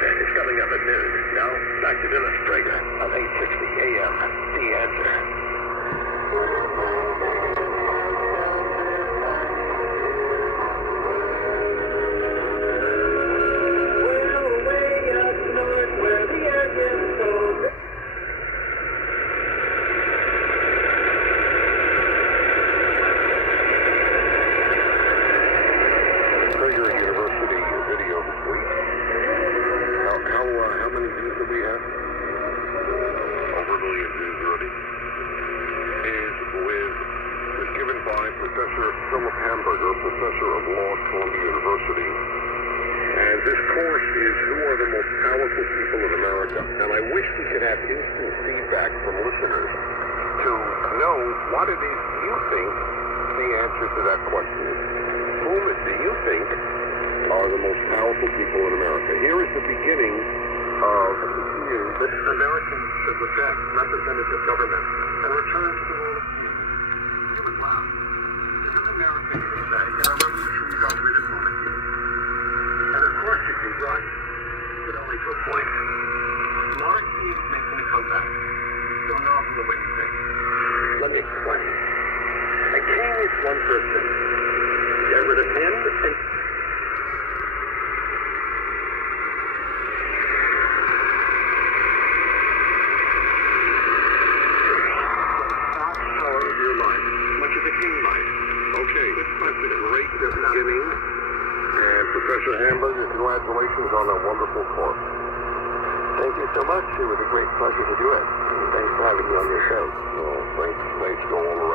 It's coming up at noon. Now, back to Dennis Prager on 860 AM. The Answer. Professor of Law at Columbia University. And this course is Who Are the Most Powerful People in America? And I wish we could have instant feedback from listeners to know what it is you think the answer to that question is. Whom do you think are the most powerful people in America? Here is the beginning of the view that Americans should reject representative government and return to the rule of peace. You would laugh. If an American is that in a revolution got rid of monarchy. And of course you'd be right, but only to a point. Monarchy is making a comeback. Don't know from the way you think. Let me explain. A king is one person. Get rid of him and... Beginning. And Professor Hamburger, congratulations on that wonderful course. Thank you so much. It was a great pleasure to do it. And thanks for having me on your show. Thanks to all